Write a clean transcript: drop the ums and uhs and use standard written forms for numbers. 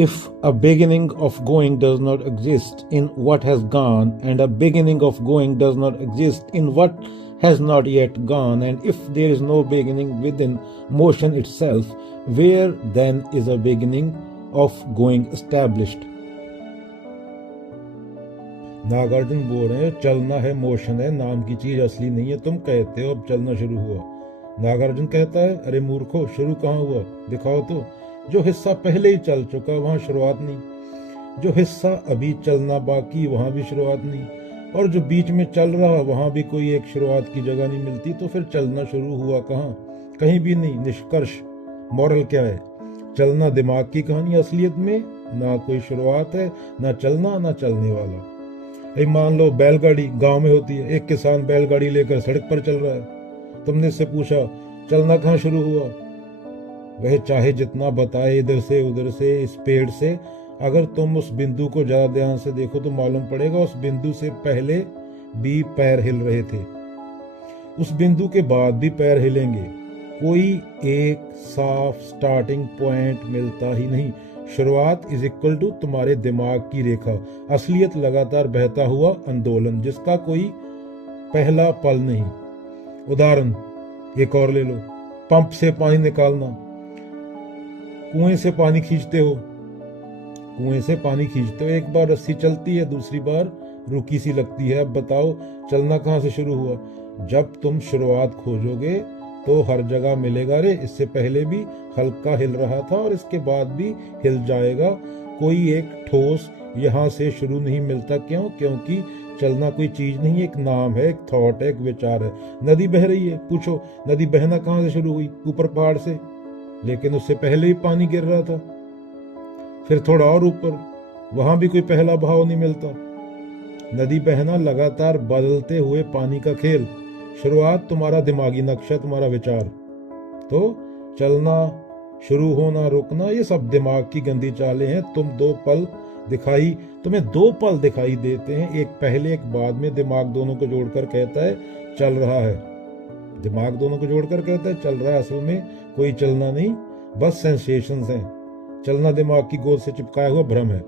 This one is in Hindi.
If a beginning of going does not exist in what has gone, and a beginning of going does not exist in what has not yet gone, and if there is no beginning within motion itself, where then is a beginning of going established? Nagarjuna बोल रहे हैं चलना है, मोशन है, नाम की चीज असली नहीं है। तुम कहते हो अब चलना शुरू हुआ। नागार्जुन कहता है अरे मूर्खो, शुरू कहाँ हुआ, दिखाओ तो। जो हिस्सा पहले ही चल चुका वहां शुरुआत नहीं, जो हिस्सा अभी चलना बाकी वहां भी शुरुआत नहीं, और जो बीच में चल रहा वहां भी कोई एक शुरुआत की जगह नहीं मिलती। तो फिर चलना शुरू हुआ कहाँ? कहीं भी नहीं। निष्कर्ष, मॉरल क्या है? चलना दिमाग की कहानी, असलियत में ना कोई शुरुआत है, ना चलना, ना चलने वाला। मान लो बैलगाड़ी गांव में होती है, एक किसान बैलगाड़ी लेकर सड़क पर चल रहा है। तुमने इससे पूछा चलना कहाँ शुरू हुआ? वह चाहे जितना बताए इधर से उधर से, इस पेड़ से, अगर तुम उस बिंदु को ज्यादा ध्यान से देखो तो मालूम पड़ेगा उस बिंदु से पहले भी पैर हिल रहे थे, उस बिंदु के बाद भी पैर हिलेंगे। कोई एक साफ स्टार्टिंग पॉइंट मिलता ही नहीं। शुरुआत इज इक्वल टू तुम्हारे दिमाग की रेखा, असलियत लगातार बहता हुआ आंदोलन जिसका कोई पहला पल नहीं। उदाहरण एक और ले लो, पंप से पानी निकालना। कुएं से पानी खींचते हो, कुएं से पानी खींचते हो, एक बार रस्सी चलती है, दूसरी बार रुकी सी लगती है। अब बताओ चलना कहाँ से शुरू हुआ? जब तुम शुरुआत खोजोगे तो हर जगह मिलेगा रे, इससे पहले भी हल्का हिल रहा था और इसके बाद भी हिल जाएगा। कोई एक ठोस यहाँ से शुरू नहीं मिलता। क्यों? क्योंकि चलना कोई चीज नहीं, एक नाम है, एक थॉट है, एक विचार है। नदी बह रही है, पूछो नदी बहना कहाँ से शुरू हुई? ऊपर पहाड़ से, लेकिन उससे पहले ही पानी गिर रहा था। फिर थोड़ा और ऊपर, वहां भी कोई पहला बहाव नहीं मिलता। नदी बहना लगातार बदलते हुए पानी का खेल। शुरुआत तुम्हारा दिमागी नक्शा, तुम्हारा विचार। तो चलना, शुरू होना, रुकना, ये सब दिमाग की गंदी चालें हैं। तुम्हें दो पल दिखाई देते हैं, एक पहले एक बाद में। दिमाग दोनों को जोड़कर कहता है चल रहा है, दिमाग दोनों को जोड़कर कहता है चल रहा है। असल में कोई चलना नहीं, बस सेंसेशंस हैं। चलना दिमाग की गोद से चिपकाया हुआ भ्रम है।